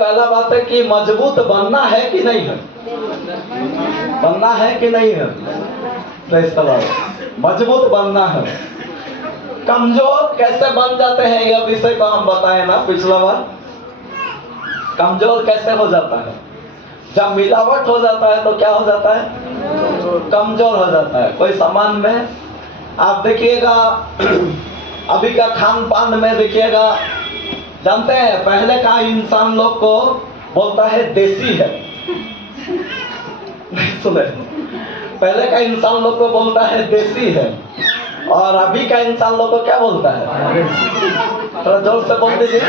पहला बात है कि मजबूत बनना है कि नहीं है? बनना है कि नहीं है? Praise the Lord. मजबूत बनना है। कमजोर कैसे बन जाते हैं यह विषय को हम बताए ना पिछला बार। कमजोर कैसे हो जाता है? जब मिलावट हो जाता है तो क्या हो जाता है? कमजोर हो जाता है। कोई सामान में आप देखिएगा, अभी का खान पान में देखिएगा, जानते हैं पहले का इंसान लोग को बोलता है देसी है। नहीं सुने? पहले का इंसान लोग को बोलता है देसी है, और अभी का इंसान लोग को क्या बोलता है? थोड़ा जोर से बोल दीजिए।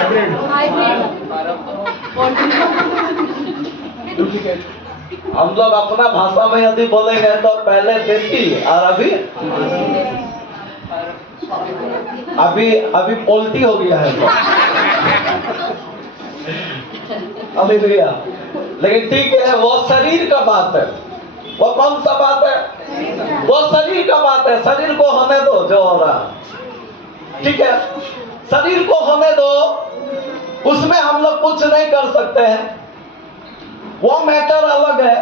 हम लोग अपना भाषा में यदि बोलेंगे तो पहले देसी और अभी पोल्टी हो गया है। अभी भैया, लेकिन ठीक है, वो शरीर का बात है। वो कौन सा बात है? वो शरीर का बात है। शरीर को होने दो जो हो रहा, ठीक है, शरीर को होने दो, उसमें हम लोग कुछ नहीं कर सकते हैं, वो मैटर अलग है।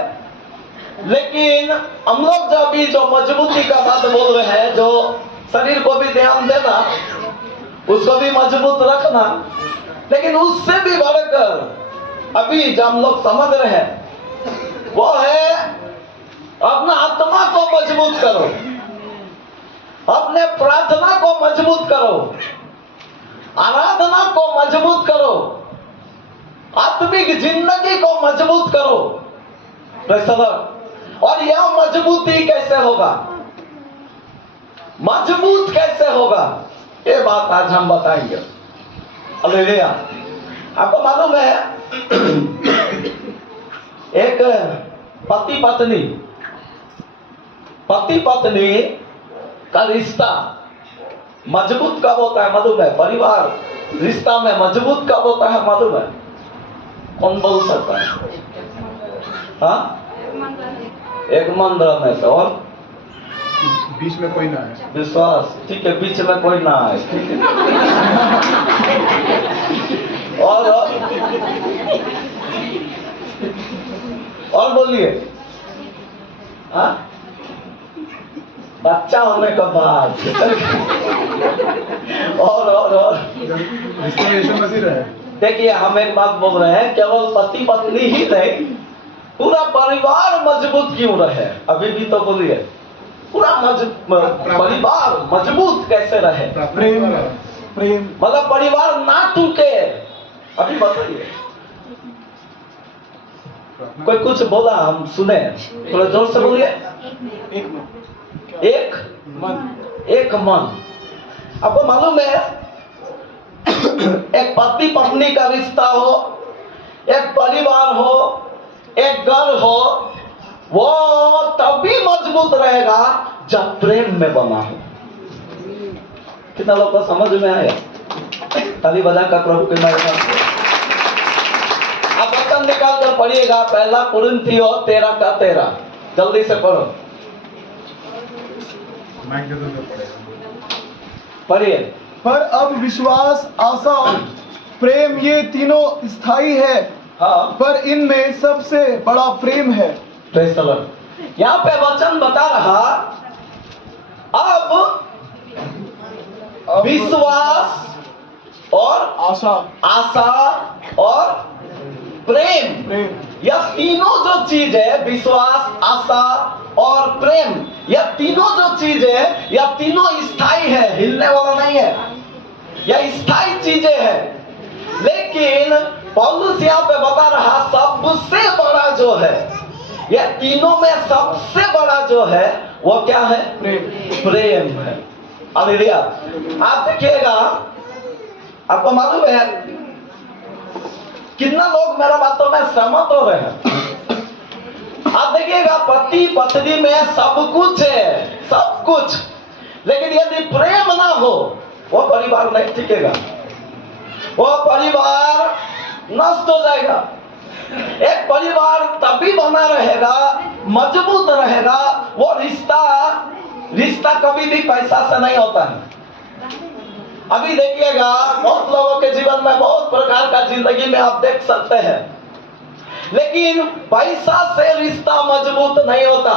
लेकिन हम लोग जो अभी जो मजबूती का बात बोल रहे हैं, जो शरीर को भी ध्यान देना, उसको भी मजबूत रखना, लेकिन उससे भी बढ़कर अभी जो हम लोग समझ रहे हैं वो है अपना आत्मा को मजबूत करो, अपने प्रार्थना को मजबूत करो, आराधना को मजबूत करो, आत्मिक जिंदगी को मजबूत करो। और यह मजबूती कैसे होगा? मजबूत कैसे होगा? ये बात आज हम बताएंगे। हालेलुया। आपको मालूम है एक पति पत्नी का रिश्ता मजबूत कब होता है मालूम है? परिवार रिश्ता में मजबूत कब होता है मालूम है? कौन बोल सकता है? हाँ, एक मन रहने से, और बीच में कोई ना है। विश्वास, ठीक है, बीच में कोई ना है, ठीक है। और बोलिए। हाँ, बच्चा होने के बाद और देखिए, हम एक बात बोल रहे हैं, केवल पति पत्नी ही नहीं, पूरा परिवार मजबूत क्यों रहे? अभी भी तो बोलिए, पूरा परिवार मजबूत कैसे रहे? प्रेम मतलब परिवार ना टूटे। अभी बताइए, कोई कुछ बोला हम सुने, थोड़ा जोर से बोलिए। एक मन। आपको मालूम है, एक पति पत्नी का रिश्ता हो, एक परिवार हो, एक घर हो, वो तभी मजबूत रहेगा जब प्रेम में बना हो। कितना लोग को समझ में आया? ताली बजाकर प्रभु के महिमा। आप वचन निकाल कर पढ़िएगा, पहला कुरिन्थियों 13:13, जल्दी से पढ़ो, पढ़िए। पर अब विश्वास, आशा, प्रेम ये तीनों स्थायी है, हाँ, पर इनमें सबसे बड़ा प्रेम है। Praise the Lord. यहाँ पे वचन बता रहा, अब विश्वास और आशा और प्रेम, यह तीनों जो चीज है, विश्वास, आशा और प्रेम, यह तीनों जो चीज है, यह तीनों स्थायी है, हिलने वाला नहीं है, यह स्थायी चीजें हैं। लेकिन पौलुस यहाँ पे बता रहा, सबसे बड़ा जो है, यह तीनों में सबसे बड़ा जो है वो क्या है? प्रेम है। हालेलुया। आप देखिएगा, आपको मालूम है कितना लोग मेरा बातों में सहमत हो रहे हैं? आप देखिएगा, पति पत्नी में सब कुछ है, सब कुछ, लेकिन यदि प्रेम ना हो वो परिवार नहीं टिकेगा, वो परिवार नष्ट हो जाएगा। एक परिवार तभी बना रहेगा, मजबूत रहेगा, वो रिश्ता कभी भी पैसा से नहीं होता है। अभी देखिएगा बहुत लोगों के जीवन में बहुत प्रकार का जिंदगी में आप देख सकते हैं, लेकिन पैसा से रिश्ता मजबूत नहीं होता।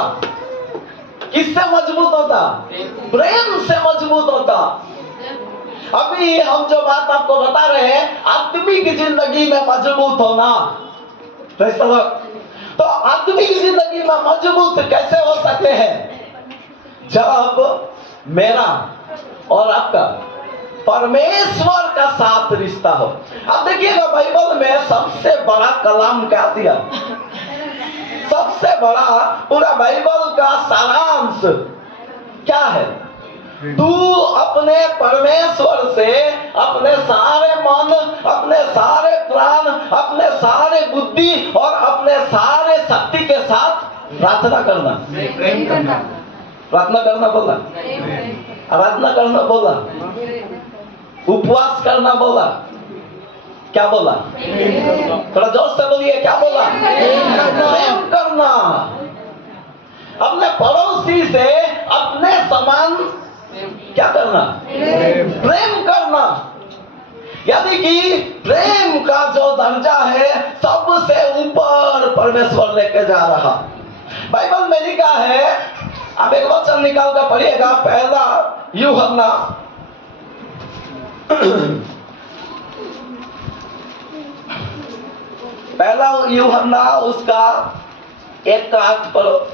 किससे मजबूत होता? प्रेम से मजबूत होता। अभी हम जो बात आपको बता रहे हैं, आत्मिक जिंदगी में मजबूत होना, तो आत्मिक जिंदगी में मजबूत कैसे हो सकते हैं? जब मेरा और आपका परमेश्वर का साथ रिश्ता हो। अब देखिएगा बाइबल में सबसे बड़ा कलाम क्या दिया? सबसे बड़ा पूरा बाइबल का सारांश क्या है? तू अपने परमेश्वर से अपने सारे मन, अपने सारे प्राण, अपने सारे बुद्धि और अपने सारे शक्ति के साथ प्रार्थना करना। प्रेम करना। प्रार्थना करना बोला, आराधना करना बोला, उपवास करना बोला, क्या बोला? थोड़ा जोर से बोलिए, क्या बोला? प्रेम करना। अपने पड़ोसी से अपने समान क्या करना? प्रेम करना। यानी कि प्रेम का जो दर्जा है सबसे ऊपर परमेश्वर लेके जा रहा। बाइबल में लिखा है, आप एक वचन निकाल कर पढ़िएगा, पहला यूहन्ना पहला यूहन्ना उसका 1:8 पढ़ो।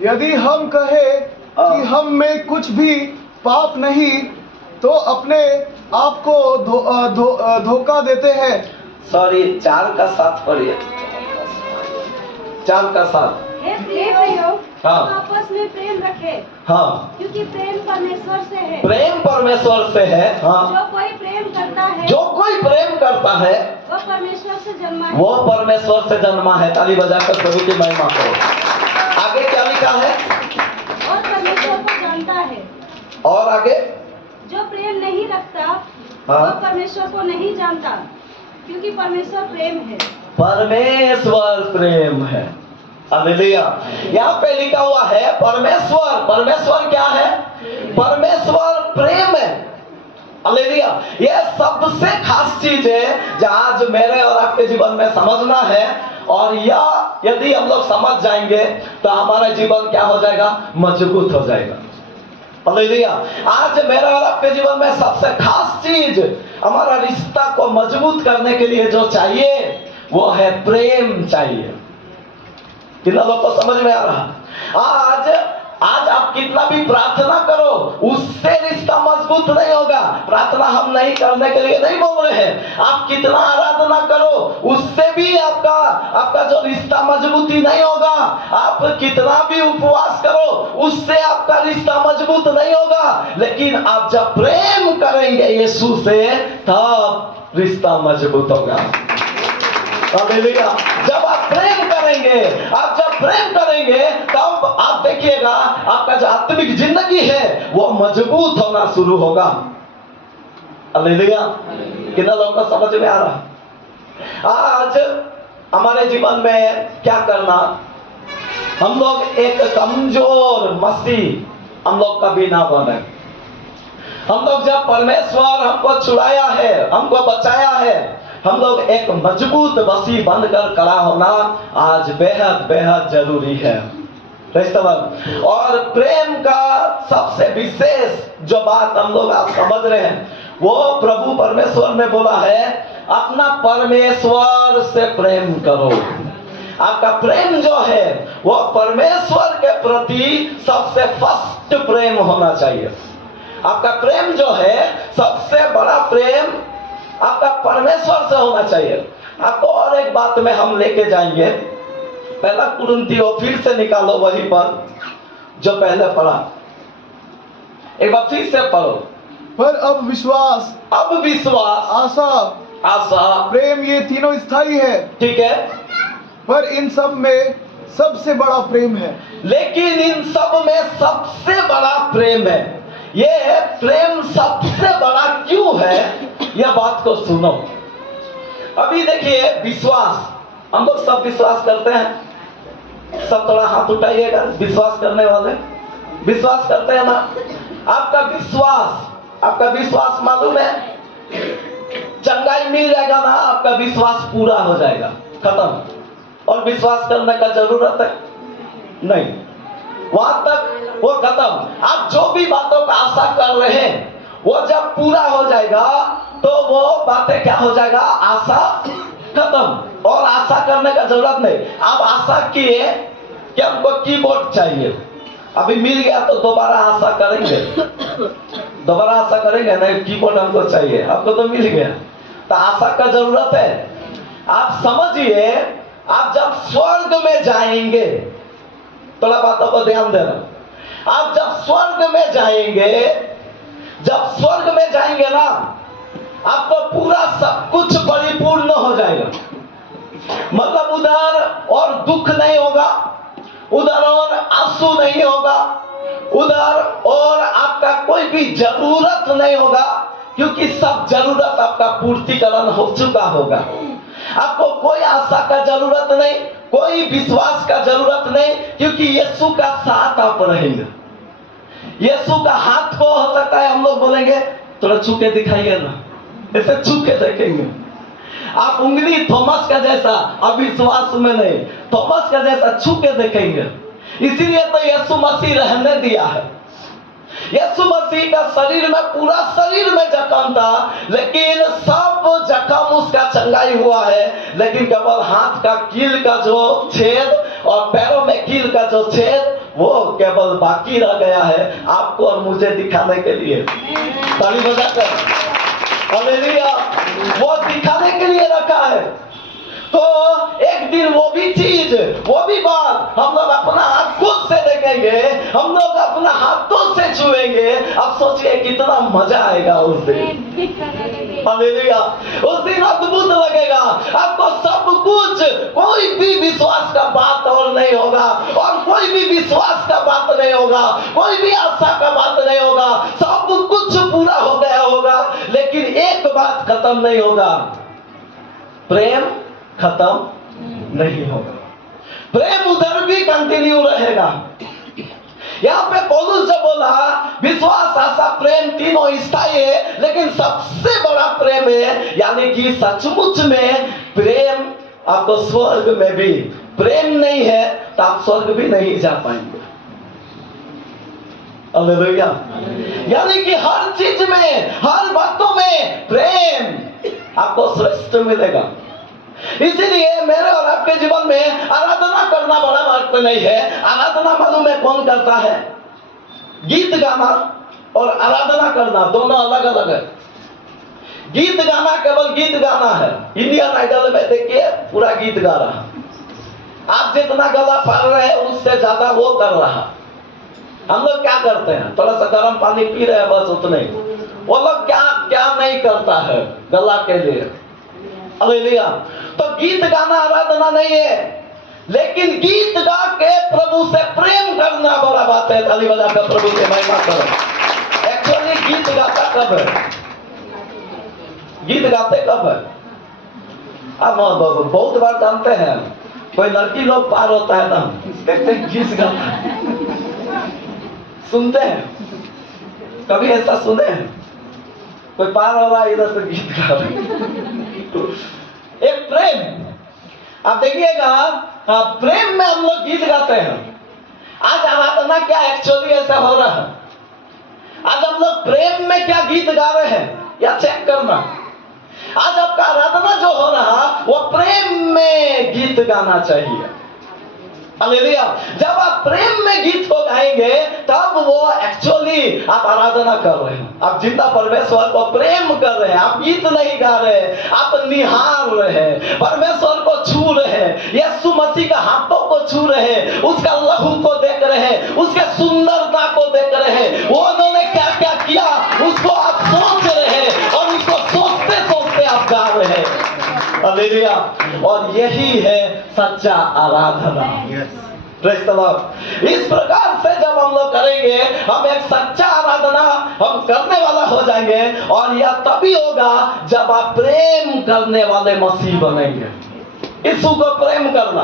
यदि हम कहें कि हम में कुछ भी पाप नहीं तो अपने आप को धोखा देते हैं। सॉरी, 4:7 पढ़िए, 4:7। हे प्रियो, हाँ। आपस में प्रेम रखें, हाँ, क्योंकि प्रेम परमेश्वर से है। प्रेम परमेश्वर से है। हाँ, जो कोई प्रेम करता है, जो कोई प्रेम करता है वह परमेश्वर से जन्मा है। वो परमेश्वर से जन्मा है। ताली बजाकर प्रभु की महिमा करो। आगे क्या लिखा है? और परमेश्वर को जानता है। और आगे, जो प्रेम नहीं रखता हाँ। वह परमेश्वर को नहीं जानता, क्योंकि परमेश्वर प्रेम है। परमेश्वर प्रेम है। हालेलुया। यहाँ पे लिखा हुआ है परमेश्वर। परमेश्वर क्या है? परमेश्वर प्रेम है। हालेलुया। ये सबसे खास चीज है जो आज मेरे और आपके जीवन में समझना है, और यह यदि हम लोग समझ जाएंगे तो हमारा जीवन क्या हो जाएगा? मजबूत हो जाएगा। हालेलुया। आज मेरे और आपके जीवन में सबसे खास चीज, हमारा रिश्ता को मजबूत करने के लिए जो चाहिए वो है प्रेम चाहिए। कितना लोग को समझ में आ रहा? आज आप कितना भी प्रार्थना करो, उससे रिश्ता मजबूत नहीं होगा। प्रार्थना हम नहीं करने के लिए नहीं बोल रहे हैं। आप कितना आराधना करो, उससे भी आपका जो रिश्ता मजबूती नहीं होगा। आप कितना भी उपवास करो, उससे आपका रिश्ता मजबूत नहीं होगा। लेकिन आप जब प्रेम करेंगे यीशु से, तब रिश्ता मजबूत होगा। हालेलुया। जब आप प्रेम करेंगे, आप जब प्रेम करेंगे, तब आप देखिएगा आपका जो आत्मिक जिंदगी है वो मजबूत होना शुरू होगा। हालेलुया। कितना लोगों को समझ में आ रहा? आज हमारे जीवन में क्या करना? हम लोग एक कमजोर मसीह हम लोग कभी ना बने। हम लोग जब परमेश्वर हमको छुड़ाया है, हमको बचाया है, हम लोग एक मजबूत मसीह बनकर खड़ा होना आज बेहद बेहद जरूरी है। और प्रेम का सबसे विशेष जो बात हम लोग आज समझ रहे हैं, वो प्रभु परमेश्वर ने बोला है, अपना परमेश्वर से प्रेम करो। आपका प्रेम जो है वो परमेश्वर के प्रति सबसे फर्स्ट प्रेम होना चाहिए। आपका प्रेम जो है, सबसे बड़ा प्रेम आपका परमेश्वर से होना चाहिए। आपको और एक बात में हम लेके जाएंगे। पहला कुरिन्थियों, फिर से निकालो वहीं पर जो पहले पढ़ा, एक बार फिर से पढ़ो। पर अब विश्वास, आशा, प्रेम, ये तीनों स्थायी है। ठीक है। पर इन सब में सबसे बड़ा प्रेम है। लेकिन इन सब में सबसे बड़ा प्रेम है। ये प्रेम सबसे बड़ा क्यों है? यह बात को सुनो। अभी देखिए, विश्वास, हम लोग सब विश्वास करते हैं। सब थोड़ा हाथ उठाइएगा। विश्वास करने वाले विश्वास करते हैं ना? आपका विश्वास मालूम है, चंगाई मिल जाएगा ना, आपका विश्वास पूरा हो जाएगा, खत्म। और विश्वास करने का जरूरत है नहीं, वहां तक वो खत्म। आप जो भी बातों का आशा कर रहे हैं, वो जब पूरा हो जाएगा तो वो बातें क्या हो जाएगा, आशा खत्म। और आशा करने का जरूरत नहीं। आप आशा किए कि हमको कीबोर्ड चाहिए, अभी मिल गया तो दोबारा आशा करेंगे, दोबारा आशा करेंगे नहीं, कीबोर्ड हमको चाहिए, आपको तो मिल गया, तो आशा का जरूरत है। आप समझिए, आप जब स्वर्ग में जाएंगे, थोड़ा बातों को ध्यान देना, आप जब स्वर्ग में जाएंगे, जब स्वर्ग में जाएंगे ना, आपको पूरा सब कुछ परिपूर्ण हो जाएगा। मतलब उधर और दुख नहीं होगा, उधर और आंसू नहीं होगा, उधर और आपका कोई भी जरूरत नहीं होगा, क्योंकि सब जरूरत आपका पूर्तिकरण हो चुका होगा। आपको कोई आशा का जरूरत नहीं, कोई विश्वास का जरूरत नहीं, क्योंकि यीशु का साथ आप रहेंगे। यीशु का हाथ को हो सकता है हम लोग बोलेंगे थोड़ा छू के दिखाइए ना, ऐसे छू के देखेंगे। आप उंगली थॉमस का जैसा, अविश्वास में नहीं, थॉमस का जैसा छू के देखेंगे। इसीलिए तो यीशु मसीह रहने दिया है। यीशु मसीह का शरीर में, पूरा शरीर में जख्म था, लेकिन सब जख्म उसका चंगाई हुआ है, लेकिन केवल हाथ का कील का जो छेद और पैरों में कील का जो छेद, वो केवल बाकी रह गया है आपको और मुझे दिखाने के लिए। ताली बजाकर हालेलुया, वो दिखाने के लिए रखा है। तो एक दिन वो भी चीज, वो भी बात हम लोग अपना हाथ खुद से देखेंगे, हम लोग अपना हाथों से छुएंगे। अब सोचिए कितना मजा आएगा उस दिन। हालेलुया, उस दिन अद्भुत लगेगा। आपको सब कुछ, कोई भी विश्वास का बात और नहीं होगा, और कोई भी विश्वास का बात नहीं होगा, कोई भी आशा का बात नहीं होगा, सब कुछ पूरा हो गया होगा। लेकिन एक बात खत्म नहीं होगा, प्रेम खत्म नहीं होगा। प्रेम उधर भी कंटिन्यू रहेगा। यहाँ पे पौलुस जब बोला विश्वास, आशा, प्रेम तीनों स्थायी है, लेकिन सबसे बड़ा प्रेम है, यानी कि सचमुच में प्रेम। आपको स्वर्ग में भी प्रेम नहीं है तो आप स्वर्ग भी नहीं जा पाएंगे। हालेलुया, यानी कि हर चीज में, हर बातों में प्रेम आपको श्रेष्ठ मिलेगा। इसीलिए मेरे और आपके जीवन में आराधना करना बड़ा महत्व नहीं है। आराधना मालूम है कौन करता है? गीत गाना और आराधना करना दोनों अलग अलग है। गीत गाना केवल गीत गाना है। इंडियन आइडल में देखिए पूरा गीत गा रहा, आप जितना गला फाड़ रहे हैं उससे ज्यादा वो कर रहा। हम लोग क्या करते हैं? थोड़ा सा गर्म पानी पी रहे हैं, बस उतने। वो लोग क्या क्या नहीं करता है गला के लिए। हालेलुया। तो गीत गाना आराधना नहीं है, लेकिन गीत गा के प्रभु से प्रेम करना बड़ा बात है। ताली बजाकर प्रभु से महिमा करो। एक्चुअली गीत गाता कब है? गीत गाते कब है? आप बहुत बार जानते हैं, कोई लड़की लोग पार होता है ना, देखते गीत गाता है, सुनते हैं। कभी ऐसा सुने हैं कोई पार हो रहा है इधर से गीत गा रहा है? एक प्रेम। आप देखिएगा, प्रेम में हम लोग गीत गाते हैं। आज आराधना क्या एक्चुअली ऐसा हो रहा है? आज हम लोग प्रेम में क्या गीत गा रहे हैं या चेक करना। आज आपका आराधना जो हो रहा वो प्रेम में गीत गाना चाहिए। हालेलुया। जब आप प्रेम में गीत को गाएंगे तब वो एक्चुअली आप आराधना कर रहे हैं, आप जिंदा परमेश्वर को प्रेम कर रहे हैं। आप गीत नहीं गा रहे हैं, आप निहार रहे हैं, परमेश्वर को छू रहे हैं, यीशु मसीह का हाथों को छू रहे हैं, उसका लहू को देख रहे हैं, उसके सुंदरता को देख रहे हैं, वो उन्होंने क्या क्या किया उसको आप सोच रहे हैं, और उसको सोचते सोचते आप गा रहे हैं। हालेलुया। और यही है सच्चा आराधना। Praise the Lord. इस प्रकार से जब हम लोग करेंगे, हम एक सच्चा आराधना हम करने वाला हो जाएंगे। और यह तभी होगा जब आप प्रेम करने वाले मसीह बनेंगे। यीशु को प्रेम करना,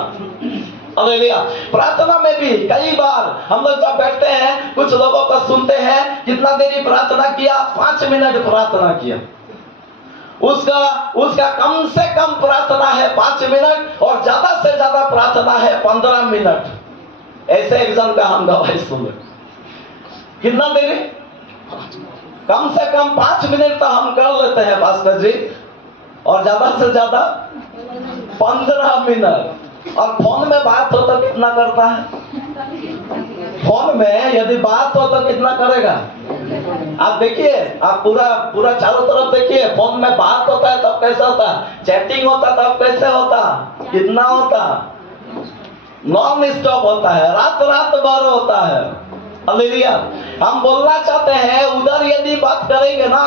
हालेलुया। प्रार्थना में भी कई बार हम लोग जब बैठते हैं, कुछ लोगों को सुनते हैं, कितना देरी प्रार्थना किया, 5 मिनट प्रार्थना किया। उसका कम से कम प्रार्थना है 5 मिनट और ज्यादा से ज्यादा प्रार्थना है 15 मिनट। ऐसे एक जन का हम गवाही सुने। कितना देरी? कम से कम 5 मिनट तो हम कर लेते हैं पास्टर जी, और ज्यादा से ज्यादा 15 मिनट। और फोन में बात हो तो कितना करता है? फोन में यदि बात हो तो कितना करेगा? आप देखिए, आप पूरा चारों तरफ देखिए, फोन में बात होता है तब कैसा होता है, चैटिंग होता तब कैसे होता, कितना होता, नॉन स्टॉप होता है, रात भर होता है। हालेलुया। हम बोलना चाहते हैं, उधर यदि बात करेंगे ना,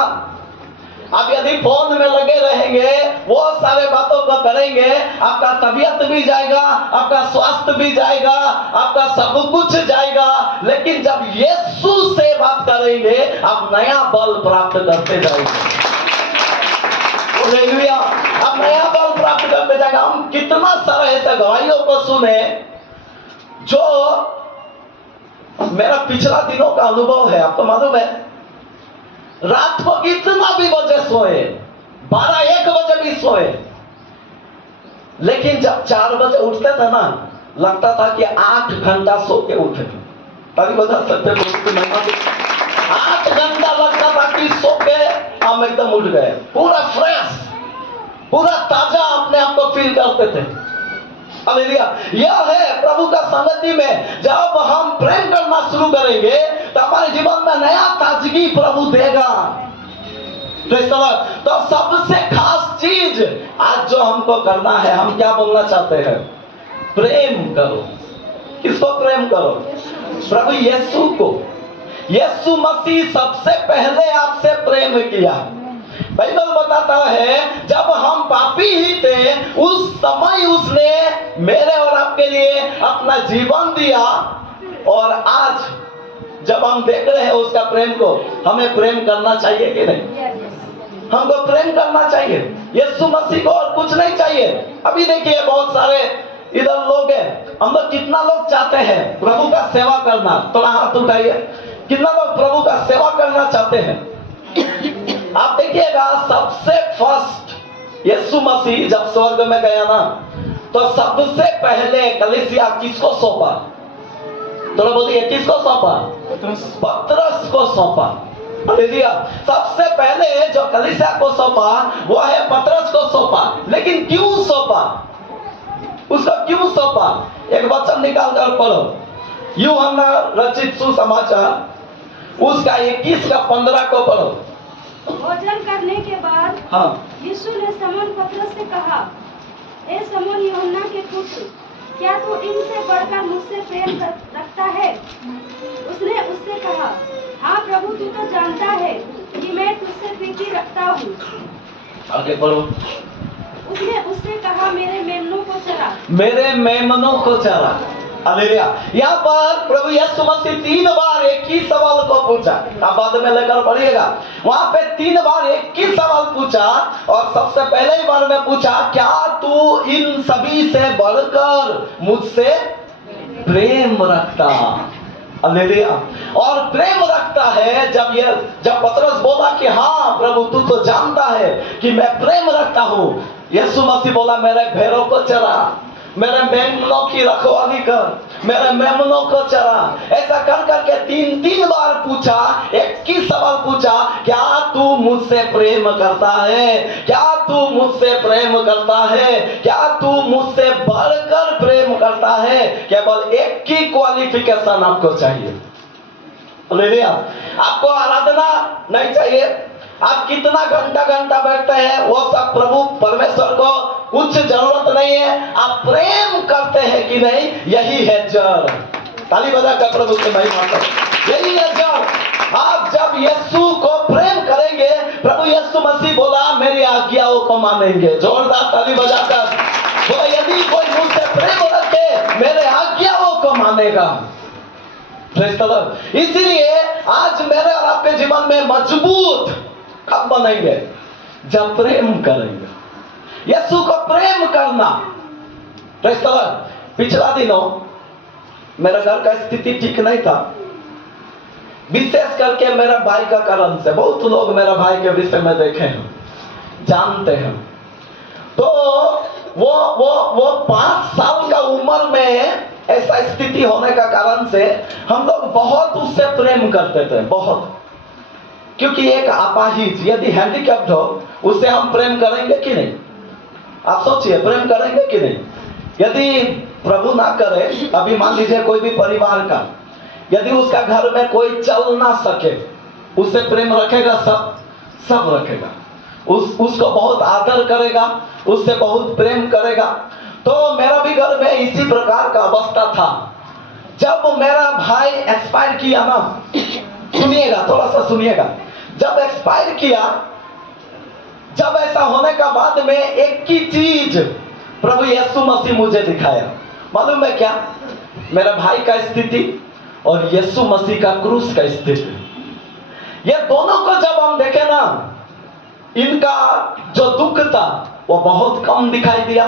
आप यदि फोन में लगे रहेंगे, वो सारे बातों को करेंगे, आपका तबीयत भी जाएगा, आपका स्वास्थ्य भी जाएगा, आपका सब कुछ जाएगा। लेकिन जब यीशु से बात करेंगे, आप नया बल प्राप्त करते जाएंगे। हालेलुया। आप नया बल प्राप्त करते जाएंगे। हम कितना सारा ऐसे गवाहियों को सुने, जो मेरा पिछला दिनों का अनुभव है। आपको मालूम है, रात को कितना भी बजे सोए, 12-1 बजे भी सोए, लेकिन जब 4 बजे उठते थे ना, लगता था कि 8 घंटा सो के उठे थे। ताली बजा सकते हैं? 8 घंटा लगता था कि सो के हम एकदम उठ गए, पूरा फ्रेश, पूरा ताजा अपने आप को फील करते थे। हालेलुया। यह है प्रभु का संगति में जब हम प्रेम करना शुरू करेंगे तो हमारे जीवन में नया ताजगी प्रभु देगा। तो सबसे खास चीज आज जो हमको करना है, हम क्या बोलना चाहते हैं? प्रेम करो। किसको प्रेम करो? प्रभु यीशु को। यीशु मसीह सबसे पहले आपसे प्रेम किया। बाइबल बताता है, जब हम पापी ही थे, उस समय उसने मेरे और आपके लिए अपना जीवन दिया। और आज जब हम देख रहे हैं उसका प्रेम को, हमें प्रेम करना चाहिए कि नहीं? हमको प्रेम करना चाहिए यीशु मसीह को, और कुछ नहीं चाहिए। अभी देखिए, बहुत सारे इधर लोग हैं, हम लोग कितना लोग चाहते हैं प्रभु का सेवा करना? थोड़ा हाथ उठाइए। कितना लोग प्रभु का सेवा करना चाहते हैं? आप देखिएगा, सबसे फर्स्ट यीशु मसीह जब स्वर्ग में गया ना, तो सबसे पहले कलीसिया किसको सौंपा? थोड़ा बोलिए, किसको सौंपा? पतरस को सौंपा। हालेलुया। सबसे पहले जो कलीसिया को सौंपा वो है पतरस को सौंपा। लेकिन क्यों सौंपा? उसको क्यों सौंपा? एक वचन निकाल कर पढ़ो, यूहन्ना रचित सुसमाचार उसका 21-15 को पढ़ो। भोजन करने के बाद हाँ, यीशु ने शमौन पतरस से कहा, ए शमौन यूहन्ना के पुत्र, क्या तू इनसे बढ़कर मुझसे प्रेम रखता है? उसने उससे कहा, हाँ प्रभु, तू तो जानता है कि मैं तुझसे प्रीति रखता हूँ। आगे बढ़ो। उसने उससे कहा, मेरे मेमनों को चरा। मेरे मेमनों को चरा। हालेलुया। यहाँ पर प्रभु यीशु मसीह 3 बार एक ही सवाल को पूछा। आप बाद में लेकर पढ़िएगा। वहां पे 3 बार एक ही सवाल पूछा, और सबसे पहले ही बार में पूछा, क्या तू इन सभी से बढ़कर मुझसे प्रेम रखता? हालेलुया। और प्रेम रखता है जब पतरस बोला कि हाँ प्रभु, तू तो जानता है कि मैं प्रेम रखता हूँ। यीशु मसीह बोला, मेरे भेड़ों को चरा, मेरे मेमनों की रखवाली कर, मेरे मेमनों को चरा। ऐसा कर करके 3 बार पूछा, एक ही सवाल पूछा, क्या तू मुझसे प्रेम करता है? क्या तू मुझसे प्रेम करता है? क्या तू मुझसे बढ़कर प्रेम करता है? केवल एक ही क्वालिफिकेशन आपको चाहिए। हालेलुया। आपको आराधना नहीं चाहिए, आप कितना घंटा बैठते हैं, वो सब प्रभु परमेश्वर को कुछ जरूरत नहीं है। आप प्रेम करते हैं कि नहीं, यही है जड़। ताली बजा कर प्रभु की महिमा करो। यही है जड़। आप जब यीशु को प्रेम करेंगे, प्रभु यीशु मसीह बोला, मेरी आज्ञाओं को मानेंगे। जोरदार ताली बजाकर बोला, यदि कोई मुझसे प्रेम रखे, मेरे आज्ञाओं को मानेगा। इसलिए आज मेरे और आपके जीवन में मजबूत कब बनेंगे? जब प्रेम करेंगे। यीशु को प्रेम करना, पिछला दिनों मेरा घर का स्थिति ठीक नहीं था, विशेष करके मेरा भाई का कारण से। बहुत लोग मेरा भाई के विषय में देखे हैं, जानते हैं। तो वो 5 साल का उम्र में ऐसा स्थिति होने का कारण से हम लोग बहुत उससे प्रेम करते थे, बहुत। क्योंकि एक अपाहिज यदि हैंडीकैप्ड हो, उससे हम प्रेम करेंगे कि नहीं? आप सोचिए, प्रेम करेंगे कि नहीं? यदि प्रभु ना करे, अभी मान लीजिए कोई भी परिवार का, यदि उसका घर में कोई चल ना सके, उससे प्रेम रखेगा? सब रखेगा। उसको बहुत आदर करेगा, उससे बहुत प्रेम करेगा। तो मेरा भी घर में इसी प्रकार का अवस्था था। जब मेरा भाई एक्सपायर किया ना, सुनिएगा, थोड़ा सा सुनिएगा। जब एक्सपायर किया, जब ऐसा होने का बाद में एक ही चीज प्रभु यीशु मसीह मुझे दिखाया, मालूम है क्या? मेरा भाई का स्थिति और यीशु मसीह का क्रूस का स्थिति। ये दोनों को जब हम देखे ना, इनका जो दुख था वो बहुत कम दिखाई दिया,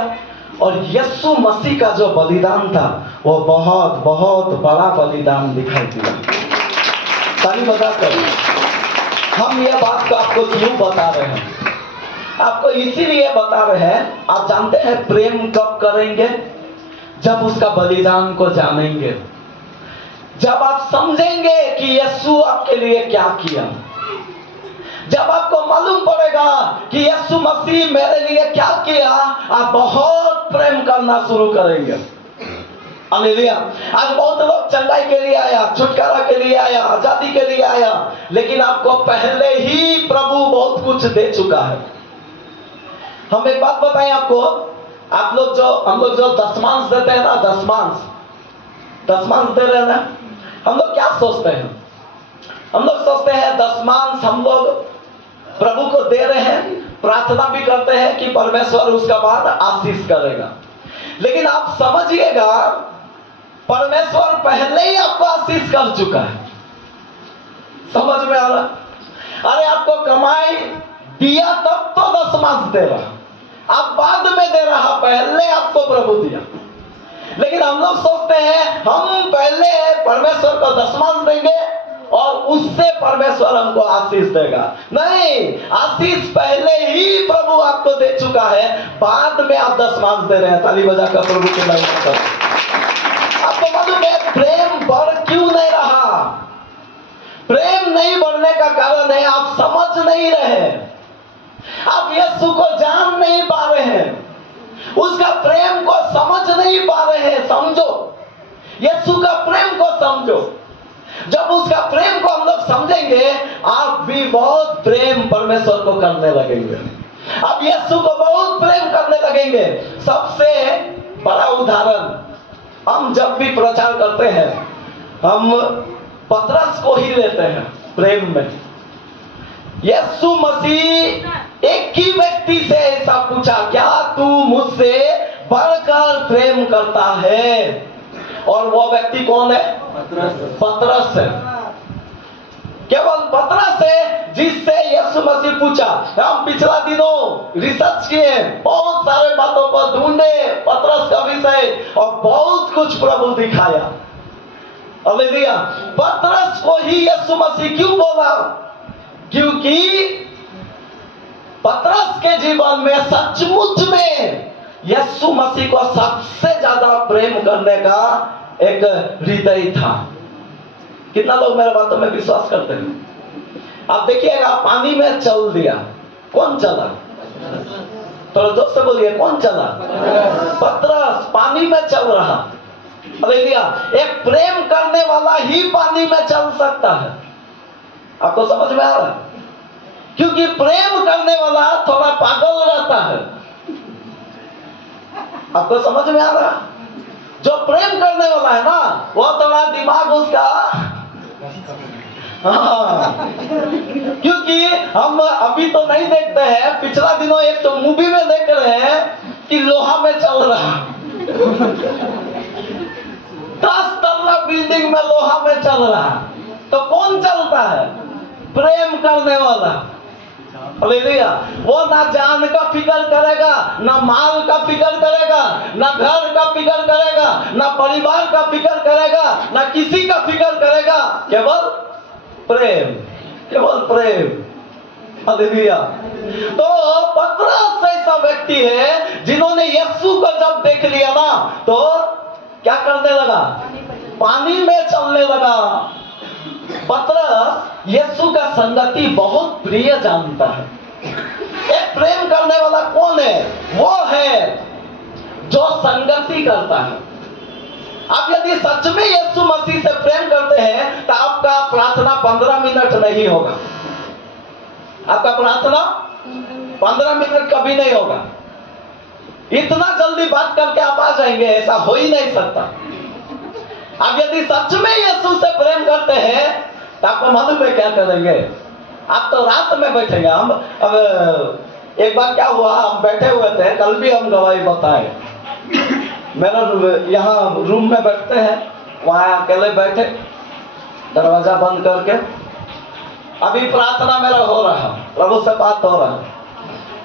और यीशु मसीह का जो बलिदान था वो बहुत बहुत बड़ा बलिदान दिखाई दिया। ताली बजाकर हम ये बात को आपको क्यों बता रहे हैं? आपको इसीलिए बता रहे हैं, आप जानते हैं प्रेम कब करेंगे? जब उसका बलिदान को जानेंगे, जब आप समझेंगे कि यीशु आपके लिए क्या किया, जब आपको मालूम पड़ेगा कि यीशु मसीह मेरे लिए क्या किया, आप बहुत प्रेम करना शुरू करेंगे। हालेलुया। आज बहुत लोग चंगाई के लिए आया, छुटकारा के लिए आया, आजादी के लिए आया, लेकिन आपको पहले ही प्रभु बहुत कुछ दे चुका है। हम एक बात बताएं आपको, हम लोग जो दशमांश देते हैं ना, दशमांश दे रहे हैं ना, हम लोग क्या सोचते हैं? हम लोग सोचते हैं दशमांश हम लोग प्रभु को दे रहे हैं, प्रार्थना भी करते हैं कि परमेश्वर उसका बाद आशीष करेगा। लेकिन आप समझिएगा, परमेश्वर पहले ही आपको आशीष कर चुका है। समझ में आ रहा? अरे आपको कमाई दिया तब तो दशमांश दे रहा, आप बाद में दे रहा, पहले आपको प्रभु दिया। लेकिन हम लोग सोचते हैं हम पहले परमेश्वर को दशमांश देंगे और उससे परमेश्वर हमको आशीष देगा। नहीं, आशीष पहले ही प्रभु आपको दे चुका है, बाद में आप दशमांश दे रहे हैं। ताली बजाकर प्रभु की महिमा करें। आपको मालूम है प्रेम बढ़ क्यों नहीं रहा? प्रेम नहीं बढ़ने का कारण है आप समझ नहीं रहे, आप यीशु को जान नहीं पा रहे हैं, उसका प्रेम को समझ नहीं पा रहे हैं। समझो, यीशु का प्रेम को समझो। जब उसका प्रेम को हम लोग समझेंगे, आप भी बहुत प्रेम परमेश्वर को करने लगेंगे, आप यीशु को बहुत प्रेम करने लगेंगे। सबसे बड़ा उदाहरण, हम जब भी प्रचार करते हैं, हम पतरस को ही लेते हैं प्रेम में। यीशु मसीह एक ही व्यक्ति से ऐसा पूछा, क्या तू मुझसे बढ़कर प्रेम करता है? और वो व्यक्ति कौन है? पतरस है। केवल पतरस है जिससे यीशु मसीह पूछा। हम पिछला दिनों रिसर्च किए, बहुत सारे बातों पर ढूंढे पतरस का विषय, और बहुत कुछ प्रभु दिखाया। हालेलुया। पतरस को ही यीशु मसीह क्यों बोला? क्योंकि पतरस के जीवन में सचमुच में यीशु मसीह को सबसे ज्यादा प्रेम करने का एक हृदय था। कितना लोग मेरे बातों में विश्वास करते हैं? आप देखिएगा, पानी में चल दिया, कौन चला? तो जोर से बोलिए, कौन चला? पतरस पानी में चल रहा। हालेलुया। एक प्रेम करने वाला ही पानी में चल सकता है। आपको समझ में आ रहा है? क्योंकि प्रेम करने वाला थोड़ा पागल रहता है। आपको समझ में आ रहा? जो प्रेम करने वाला है ना, वो थोड़ा दिमाग उसका क्योंकि हम अभी तो नहीं देखते हैं, पिछला दिनों एक तो मूवी में देख रहे हैं कि लोहा में चल रहा 10 तल्ला बिल्डिंग में लोहा में चल रहा। तो कौन चलता है? प्रेम करने वाला। हालेलुया। वो ना जान का फिक्र करेगा, ना माल का फिक्र करेगा, ना घर का फिक्र करेगा, ना परिवार का फिक्र करेगा, ना किसी का फिक्र करेगा, केवल प्रेम, केवल प्रेम। हालेलुया। तो पतरस ऐसा व्यक्ति है जिन्होंने यीशु को जब देख लिया ना तो क्या करने लगा? पानी में चलने लगा। पतरस यीशु का संगति बहुत प्रिय जानता है। एक प्रेम करने वाला कौन है? वो है जो संगति करता है। आप यदि सच में यीशु मसीह से प्रेम करते हैं तो आपका प्रार्थना 15 मिनट नहीं होगा। आपका प्रार्थना 15 मिनट कभी नहीं होगा। इतना जल्दी बात करके आप आ जाएंगे, ऐसा हो ही नहीं सकता। आप यदि सच में यीशु से प्रेम करते हैं तो आपको मालूम है क्या करेंगे? आप तो रात में बैठेंगे। हम अब एक बार क्या हुआ, हम बैठे हुए थे, कल भी हम गवाही बताए। मेरा यहाँ रूम में बैठते हैं, वहाँ अकेले बैठे दरवाजा बंद करके, अभी प्रार्थना मेरा हो रहा, प्रभु से बात हो रहा।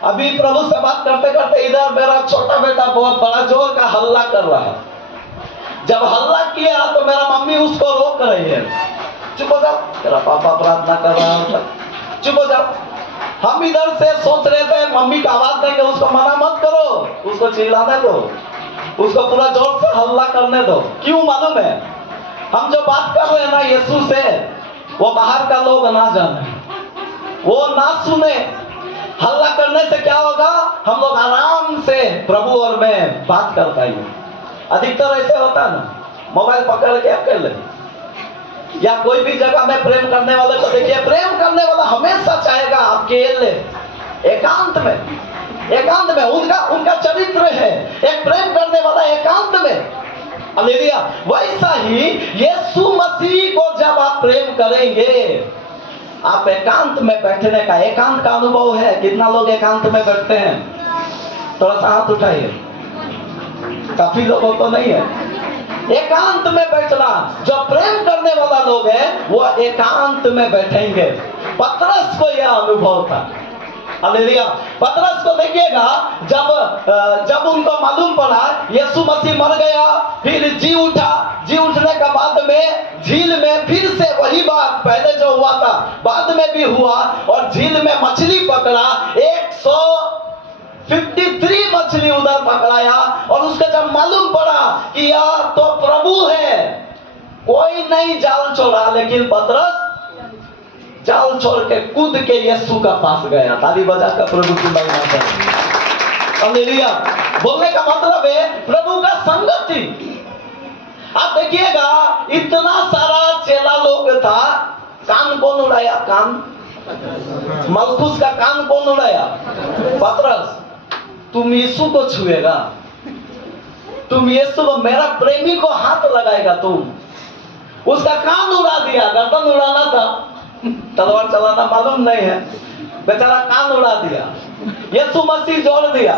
अभी प्रभु से बात करते करते इधर मेरा छोटा बेटा बहुत बड़ा जोर का हल्ला कर रहा है। जब हल्ला किया तो मेरा मम्मी उसको रोक रही है, चुप हो जाओ, तेरा पापा प्रार्थना कर रहा है, चुप हो जाओ। हम इधर से सोच रहे थे मम्मी का आवाज देंगे, उसको मना मत करो, उसको चिल्लाने दो, उसको पूरा जोर से हल्ला करने दो। क्यों मालूम है? हम जो बात कर रहे हैं ना यीशु से, वो बाहर का लोग ना जाने, वो ना सुने। हल्ला करने से क्या होगा? हम लोग आराम से प्रभु और मैं बात कर पाएंगे। अधिकतर ऐसे होता है ना, मोबाइल पकड़ के अकेले या कोई भी जगह में प्रेम करने वाले को देखिए, प्रेम करने वाला हमेशा चाहेगा अकेले, एकांत में उनका चरित्र है एक प्रेम करने वाला एकांत में। हालेलुया। वैसा ही यीशु मसीह को जब आप प्रेम करेंगे, आप एकांत में बैठने का, एकांत का अनुभव है। कितना लोग एकांत में बैठते हैं? थोड़ा सा हाथ उठाइए। काफी लोगों को नहीं है। एकांत में बैठना, जो प्रेम करने वाला लोग है वो एकांत में बैठेंगे। पतरस को यह अनुभव था। हालेलुया। पतरस को देखिएगा, जब उनको मालूम पड़ा यीशु मसीह मर गया, फिर जी उठा, जी उठने के बाद में झील में फिर से वही बात पहले जो हुआ था बाद में भी हुआ, और झील में मछली पकड़ा, 153 मछली उधर पकड़ाया, और उसका जब मालूम पड़ा कि यह तो प्रभु है, कोई नहीं जाल छोड़ा, लेकिन पतरस जाल छोड़ के कूद के यीशु का पास गया। ताली बजा कर प्रभु की महिमा करें। हालेलुया। बोलने का मतलब है प्रभु का संगति। आप देखिएगा, इतना सारा चेला लोग था, कान कौन उड़ाया? कान मलखुस का कान कौन उड़ाया? पतरस। तुम यीशु को छुएगा, तुम यीशु को, मेरा प्रेमी को हाथ लगाएगा, तुम उसका कान उड़ा दिया। गर्दन उड़ाना था, तलवार चलाना मालूम नहीं है, बेचारा कान उड़ा दिया, यीशु मसीह जोड़ दिया।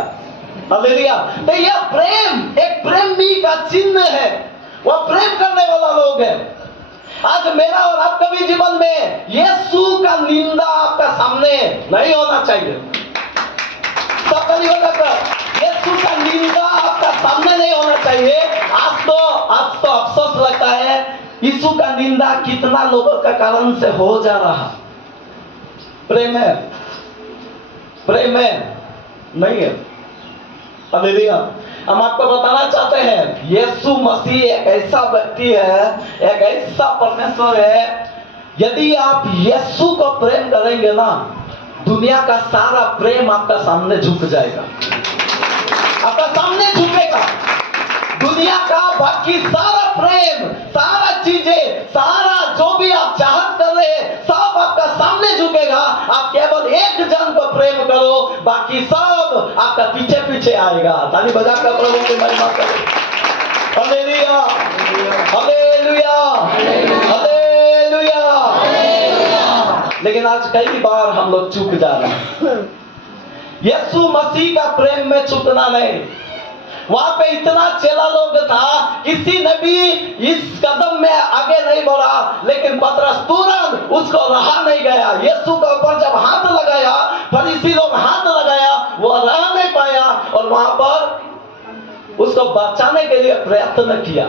हालेलुया। तो यह प्रेम एक प्रेमी का चिन्ह है, वह प्रेम करने वाला लोग है। आज मेरा और आपका भी जीवन में यीशु का निंदा आपका सामने नहीं होना चाहिए। सबका नहीं होना चाहिए, यीशु का निंदा आपका सामने नहीं होना चाहिए। आज तो अफसोस लगता है, यीशु का निंदा कितना लोगों का कारण से हो जा रहा। प्रेम है? प्रेम है? नहीं है। हालेलुया। हम आपको बताना चाहते हैं, यीशु मसीह एक ऐसा व्यक्ति है, एक ऐसा परमेश्वर है, यदि आप यीशु को प्रेम करेंगे ना, दुनिया का सारा प्रेम आपका सामने झुक जाएगा, आपका सामने झुकेगा। दुनिया का बाकी सारा प्रेम, सारा चीजें, सारा जो भी आप चाहत कर रहे हैं, सब आपका सामने झुकेगा। आप केवल एक जन को प्रेम करो, बाकी सब आपका पीछे पीछे आएगा। ताली बजाकर प्रभु की महिमा करो। Hallelujah, hallelujah, hallelujah. लेकिन आज कई बार हम लोग चूक जा रहे हैं। यीशु मसीह का प्रेम में चूकना नहीं। वहां पे इतना चेला लोग था, किसी ने भी इस कदम में आगे नहीं बढ़ा, लेकिन पतरस तुरंत उसको रहा नहीं गया। यीशु के ऊपर जब हाथ लगाया फरीसी लोग हाथ लगाया, वो रह नहीं पाया और वहां पर उसको बचाने के लिए प्रयत्न किया।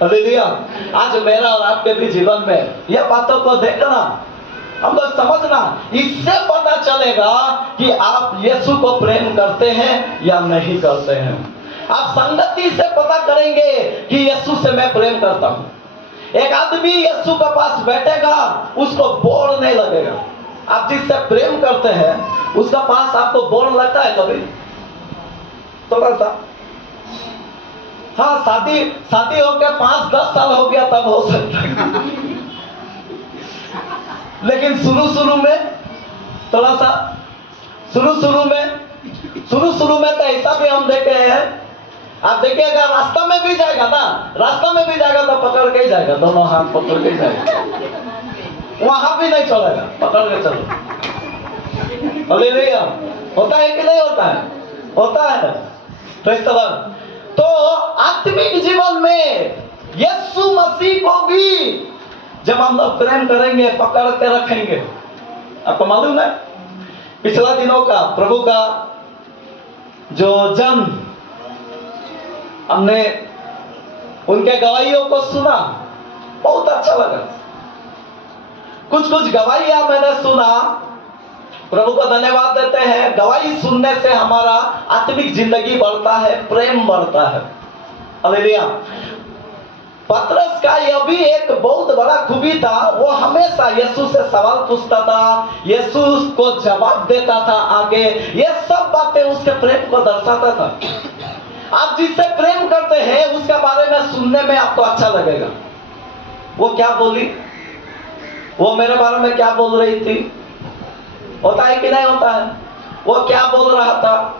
हालेलुया। आज मेरा और आपके भी जीवन में यह बातों को देखना, हम लोग समझना, इससे पता चलेगा कि आप यीशु को प्रेम करते हैं या नहीं करते हैं। आप संगति से पता करेंगे कि यीशु से मैं प्रेम करता हूं। एक आदमी यीशु के पास बैठेगा, उसको बोर नहीं लगेगा। आप जिससे प्रेम करते हैं उसका पास आपको बोर लगता है कभी? थोड़ा सा, हाँ, शादी हो गया 5-10 साल हो गया तब हो सकता है, लेकिन शुरू में थोड़ा सा, शुरू में तो ऐसा भी हम देखे हैं। आप देखिएगा रास्ता में भी जाएगा ना, रास्ता में भी जाएगा तो पकड़ के ही जाएगा, दोनों हाथ पकड़ के ही जाएगा, वहां भी नहीं चलेगा, पकड़ के चलो। हालेलुया। होता है कि नहीं होता है? होता है। Praise the Lord. तो आत्मिक जीवन में यीशु मसीह को भी जब हम लोग प्रेम करेंगे, पकड़ के रखेंगे। आपको मालूम है पिछला दिनों का प्रभु का जो जन्म, हमने उनके गवाहियों को सुना, बहुत अच्छा लगा। कुछ गवाहियां मैंने सुना, प्रभु को धन्यवाद देते हैं। गवाही सुनने से हमारा आत्मिक जिंदगी बढ़ता है, प्रेम बढ़ता है। हालेलुया। पतरस का यह भी एक बहुत बड़ा खूबी था, वो हमेशा यीशु से सवाल पूछता था, यीशु को जवाब देता था आगे। ये सब बातें उसके प्रेम को दर्शाता था। आप जिससे प्रेम करते हैं उसके बारे में सुनने में आपको अच्छा लगेगा। वो क्या बोली, वो मेरे बारे में क्या बोल रही थी, होता है कि नहीं होता है? वो क्या बोल रहा था,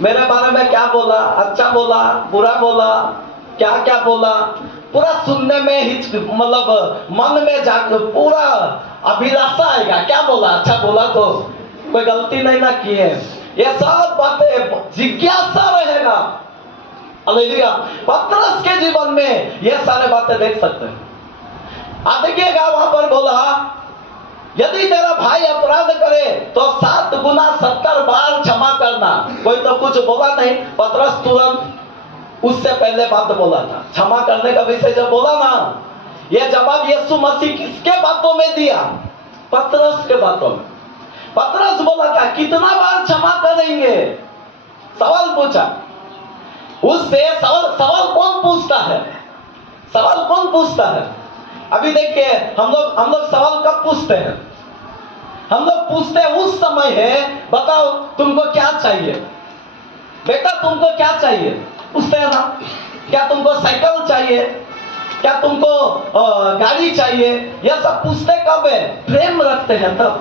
मेरे बारे में क्या बोला, अच्छा बोला, बुरा बोला, क्या क्या बोला, पूरा सुनने में मतलब मन में जाकर पूरा अभिलाषा आएगा। क्या बोला, अच्छा बोला तो कोई गलती नहीं ना की है, ये सब बातें जिज्ञासा रहेगा। हालेलुया। पतरस के जीवन में ये सारे बातें देख सकते हैं। आप देखिएगा वहां पर बोला, यदि तेरा भाई अपराध करे तो 7 गुना 70 बार क्षमा करना। कोई तो कुछ बोला नहीं, पतरस तुरंत उससे पहले बात बोला था, क्षमा करने का विषय जब बोला ना, यह जवाब यीशु मसीह किसके बातों में दिया? पतरस के बातों में। पतरस बोला था कितना बार क्षमा करेंगे, सवाल पूछा उससे। सवाल कौन पूछता है? सवाल कौन पूछता है? अभी देखिए हम लोग सवाल कब पूछते हैं? हम लोग पूछते हैं उस समय है, बताओ तुमको क्या चाहिए बेटा, तुमको क्या चाहिए, पूछते हैं ना। क्या तुमको साइकिल चाहिए, क्या तुमको गाड़ी चाहिए, यह सब पूछते कब है? प्रेम रखते हैं तब।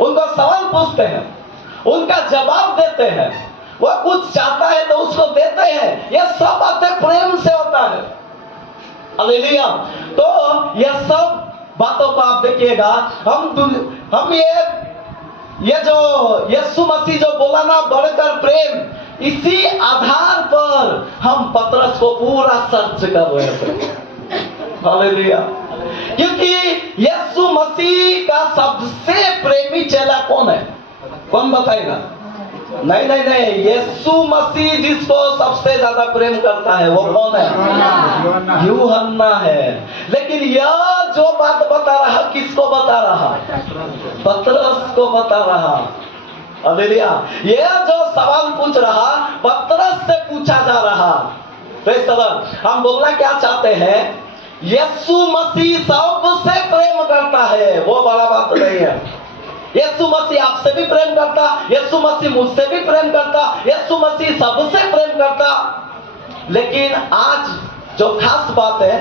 उनको सवाल पूछते हैं, उनका जवाब देते हैं। वह कुछ चाहता है तो उसको देते हैं। यह सब बातें प्रेम से होता है। हालेलुया। तो यह सब बातों को आप देखिएगा, हम ये जो यीशु मसीह जो बोला ना, बढ़कर प्रेम, इसी आधार पर हम पतरस को पूरा सर्च कर रहे थे। हालेलुया। क्योंकि यीशु मसीह का सबसे प्रेमी चेला कौन है? कौन बताएगा? नहीं, यीशु मसीह जिसको सबसे ज्यादा प्रेम करता है वो कौन है? यूहन्ना है। लेकिन यह जो बात बता रहा, किसको बता रहा? पतरस को बता रहा। हालेलुया। यह जो सवाल पूछ रहा, पतरस से पूछा जा रहा। Praise the Lord. हम बोलना क्या चाहते हैं? यीशु मसीह सबसे प्रेम करता है, वो बड़ा बात नहीं है। यीशु मसीह आपसे भी प्रेम करता, यीशु मसीह मुझसे भी प्रेम करता, यीशु मसीह सबसे प्रेम करता। लेकिन आज जो खास बात है,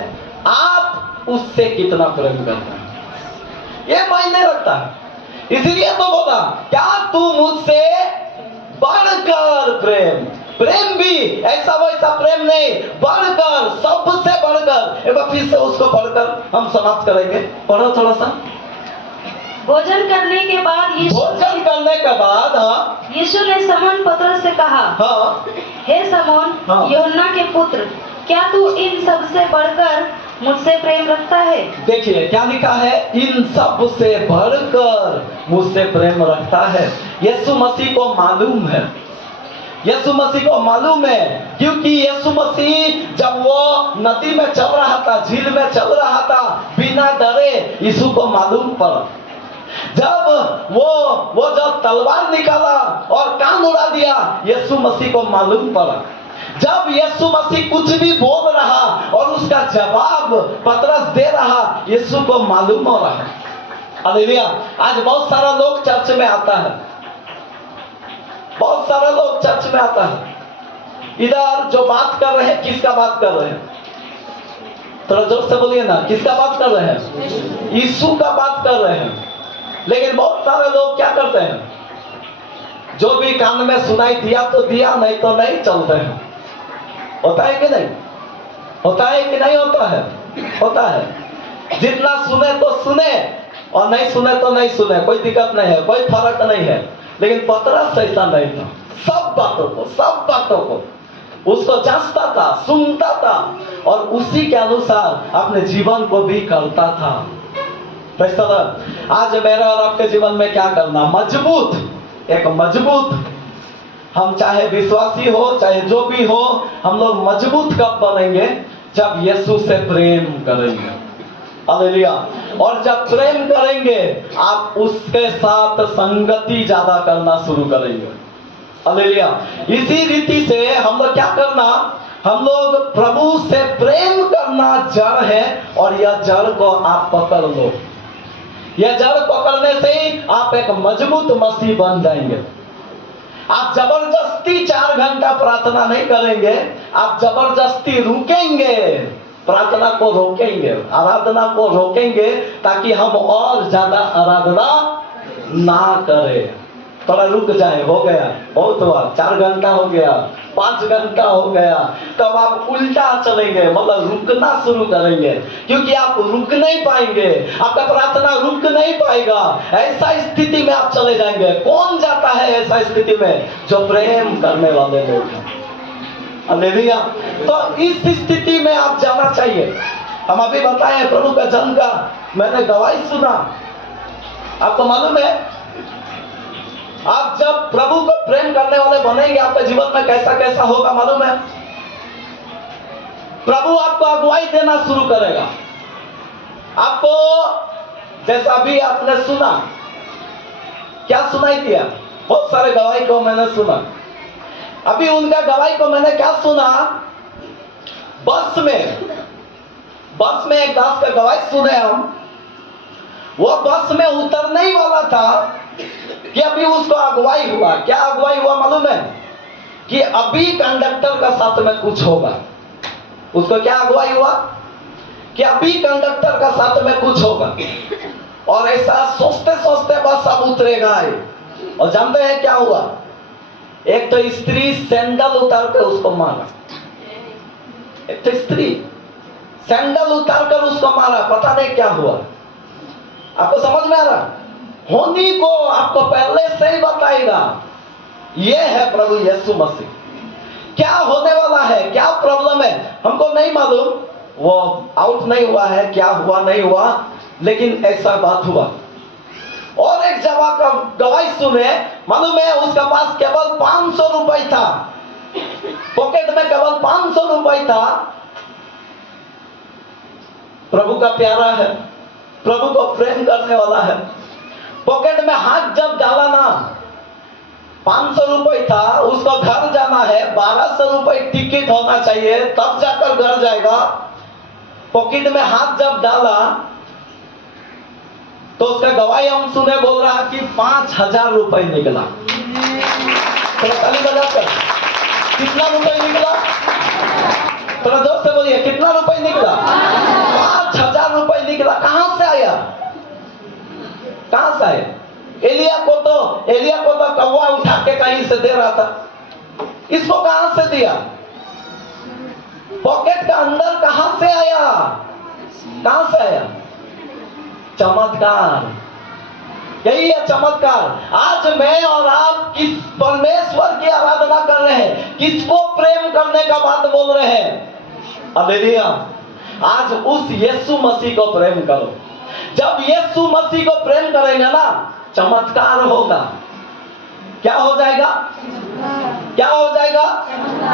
आप उससे कितना प्रेम करते हैं, ये मायने रखता है। इसलिए तो बोला, क्या तू मुझसे बढ़कर प्रेम भी ऐसा वैसा प्रेम नहीं, बढ़कर, सबसे बढ़कर। एक बार फिर से उसको पढ़कर हम समाप्त करेंगे। पढ़ो थोड़ा सा। भोजन करने के बाद यीशु ने शमौन पतरस से कहा, हे शमौन, यूहन्ना के पुत्र, क्या तू इन सबसे बढ़कर मुझसे प्रेम रखता है। देखिए क्या लिखा है, इन सब से बढ़कर मुझसे प्रेम रखता है। यीशु मसीह को मालूम है, यीशु मसीह को मालूम है, क्योंकि यीशु मसीह जब वो नदी में चल रहा था, झील में चल रहा था, बिना डरे यीशु को मालूम पड़ा। जब वो जब तलवार निकाला और कान उड़ा दिया, यीशु मसीह को मालूम पड़ा। जब यीशु मसीह कुछ भी बोल रहा और उसका जवाब पतरस दे रहा, यीशु को मालूम हो रहा। हालेलुया। आज बहुत सारा लोग चर्च में आता है, बहुत सारे लोग चर्च में आता है। इधर जो बात कर रहे हैं, किसका बात कर रहे हैं? थोड़ा जोर से बोलिए ना, किसका बात कर रहे हैं? यीशु का बात कर रहे हैं। लेकिन बहुत सारे लोग क्या करते हैं, जो भी कान में सुनाई दिया तो दिया, नहीं तो नहीं, चलते हैं। होता है कि नहीं? होता है कि नहीं होता है? होता है। जितना सुने तो सुने और नहीं सुने तो नहीं सुने, कोई दिक्कत नहीं है, कोई फर्क नहीं है। लेकिन पतरस ऐसा नहीं था। सब बातों को उसको जांचता था, सुनता था और उसी के अनुसार अपने जीवन को भी करता था। आज मेरे और आपके जीवन में क्या करना? मजबूत, हम चाहे विश्वासी हो चाहे जो भी हो, हम लोग मजबूत कब बनेंगे? जब यीशु से प्रेम करेंगे। हालेलुया। और जब प्रेम करेंगे, आप उसके साथ संगति ज्यादा करना शुरू करेंगे। हालेलुया। इसी रीति से हम लोग क्या करना, हम लोग प्रभु से प्रेम करना जड़ है, और यह जड़ को आप पकड़ लो। यह जड़ पकड़ने से ही आप एक मजबूत मसीह बन जाएंगे। आप जबरदस्ती 4 घंटा प्रार्थना नहीं करेंगे, आप जबरदस्ती रुकेंगे, प्रार्थना को रोकेंगे, आराधना को रोकेंगे, ताकि हम और ज्यादा आराधना ना करें। थोड़ा रुक जाए, हो गया, बहुत हुआ, 4 घंटा हो गया, 5 घंटा हो गया, तब आप उल्टा चलेंगे, मतलब रुकना शुरू करेंगे, क्योंकि आप रुक नहीं पाएंगे, आपका प्रार्थना रुक नहीं पाएगा। ऐसा स्थिति में आप चले जाएंगे। कौन जाता है ऐसा स्थिति में? जो प्रेम करने वाले लोग हैं। हालेलुया। तो इस स्थिति में आप जाना चाहिए। हम अभी बताए प्रभु का जन्म का मैंने गवाही सुना। आपको मालूम है, आप जब प्रभु को प्रेम करने वाले बनेंगे, आपके जीवन में कैसा कैसा होगा मालूम है? प्रभु आपको अगुवाई देना शुरू करेगा। आपको, जैसा भी आपने सुना, क्या सुनाई दिया? बहुत सारे गवाही को मैंने सुना। अभी उनका गवाही को मैंने क्या सुना, बस में एक दास का गवाही सुने हम। वो बस में उतरने ही वाला था कि अभी उसको अगुवाई हुआ। क्या अगुवाई हुआ मालूम है? कि अभी कंडक्टर का साथ में कुछ होगा। उसको क्या अगुवाई हुआ? कि अभी कंडक्टर का साथ में कुछ होगा। और ऐसा सोचते सोचते बस अब उतरेगा। और जानते हैं क्या हुआ? एक तो स्त्री सैंडल उतार कर उसको मारा। एक तो स्त्री सैंडल उतार कर उसको मारा। पता नहीं क्या हुआ। आपको समझ में आ रहा? होनी को आपको पहले से ही बताएगा। यह है प्रभु यीशु मसीह। क्या होने वाला है, क्या प्रॉब्लम है, हमको नहीं मालूम। वो आउट नहीं हुआ है, क्या हुआ नहीं हुआ, लेकिन ऐसा बात हुआ। और एक जगह का गवाही सुने, मालूम है उसका पास केवल 500 रुपए था, पॉकेट में केवल 500 रुपए था। प्रभु का प्यारा है, प्रभु को प्रेम करने वाला है। पॉकेट में हाथ जब डाला ना, 500 रुपए था, उसको घर जाना है, 1200 रुपए टिकट होना चाहिए, तब जाकर घर जाएगा। पॉकेट में हाथ जब डाला तो उसका गवाही हम सुने, बोल रहा कि 5000 रुपए निकला। थोड़ा ताली बजाकर, कितना रुपए निकला? थोड़ा जोर से बोलिए, कितना रुपए निकला? 5000 रुपए निकला। कहां से आया? कहां से आया? एलिया को तो कौवा उठा के कहीं से दे रहा था। इसको कहां से दिया? पॉकेट का अंदर कहां से आया? कहां से आया? चमत्कार। यही है चमत्कार। आज मैं और आप किस परमेश्वर की आराधना कर रहे हैं, किसको प्रेम करने का बात बोल रहे हैं? हालेलुया। आज उस यीशु मसीह को प्रेम करो। जब यीशु मसीह को प्रेम करेंगे ना, चमत्कार होगा। क्या हो जाएगा? क्या हो जाएगा?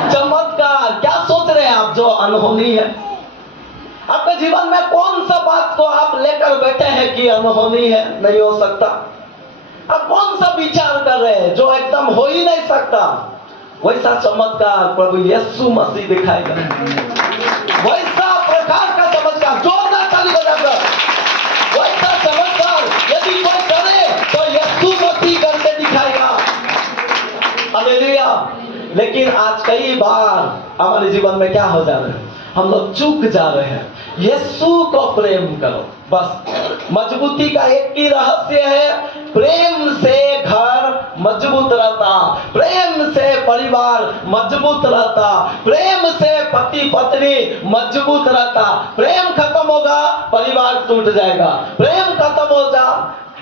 चमत्कार। क्या सोच रहे हैं आप जो अनहोनी है? आपके जीवन में कौन सा बात को आप लेकर बैठे हैं कि अनहोनी है, नहीं हो सकता? आप कौन सा विचार कर रहे हैं जो एकदम हो ही नहीं सकता? वैसा चमत्कार प्रभु यीशु मसीह दिखाएगा। वैसा प्रकार का चमत्कार, जोरदार ताली बजाकर, वैसा चमत्कार यदि कोई करे तो यीशु मसीह करके दिखाएगा। हालेलुया। लेकिन आज कई बार हमारे जीवन में क्या हो जा रहा है? हम लोग चूक जा रहे हैं। यीशु को प्रेम करो बस। मजबूती का एक ही रहस्य है, प्रेम से घर मजबूत रहता, प्रेम से परिवार मजबूत रहता, प्रेम से पति पत्नी मजबूत रहता। प्रेम खत्म होगा, परिवार टूट जाएगा। प्रेम खत्म हो जा,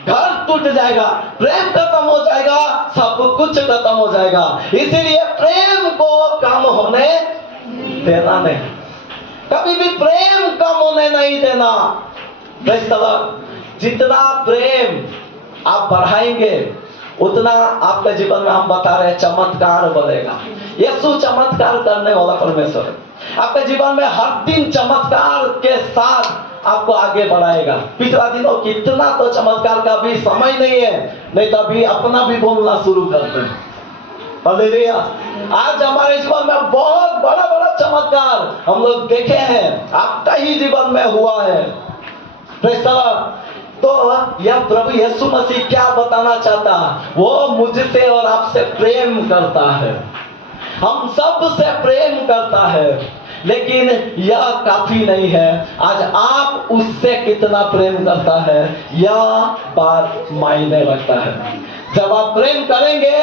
घर टूट जाएगा। प्रेम खत्म हो जाएगा, सब कुछ खत्म हो जाएगा। इसीलिए प्रेम को कम होने देना नहीं, कभी भी प्रेम कम होने नहीं देना। जितना प्रेम आप बढ़ाएंगे उतना आपके जीवन में, हम बता रहे हैं, चमत्कार बढ़ेगा। यीशु चमत्कार करने वाला परमेश्वर है। आपके जीवन में हर दिन चमत्कार के साथ आपको आगे बढ़ाएगा। पिछला दिनों कितना तो चमत्कार का भी समय नहीं है, नहीं तो अभी अपना भी बोलना शुरू करते हैं। हालेलुया। आज हमारे जीवन में बहुत बड़ा बड़ा चमत्कार हम लोग देखे हैं, आपका ही जीवन में हुआ है। तो यह प्रभु यीशु मसीह क्या बताना चाहता? वो मुझसे और आपसे प्रेम करता है, हम सब से प्रेम करता है, लेकिन यह काफी नहीं है। आज आप उससे कितना प्रेम करता है, यह बात मायने रखता है। जब आप प्रेम करेंगे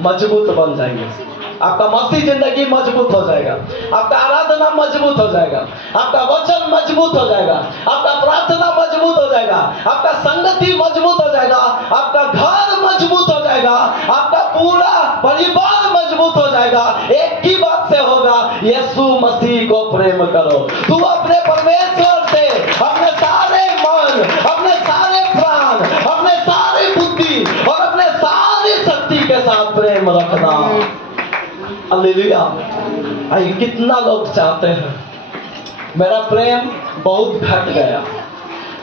मजबूत बन जाएंगे, आपका मसीह जिंदगी मजबूत हो जाएगा, आपका आराधना मजबूत हो जाएगा, आपका वचन मजबूत हो जाएगा, आपका प्रार्थना मजबूत हो जाएगा, आपका संगति मजबूत हो जाएगा, आपका घर मजबूत हो जाएगा, आपका पूरा परिवार मजबूत हो जाएगा। एक ही बात से होगा, यीशु मसीह को प्रेम करो। तू अपने परमेश्वर से अपने सारे मन, अपने सारे प्राण, अपने सारी बुद्धि और अपने सारी शक्ति के साथ प्रेम रखना। हालेलुया। आई कितना लोग चाहते हैं मेरा प्रेम बहुत घट गया,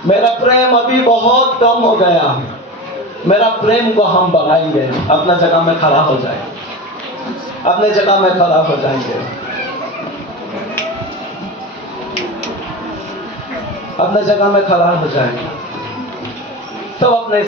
मेरा प्रेम अभी बहुत कम हो गया, मेरा प्रेम को हम बढ़ाएंगे। अपना जगह में खड़ा हो जाएंगे, अपने जगह में खड़ा हो जाएंगे, अपने जगह में खड़ा हो जाएंगे। सब अपने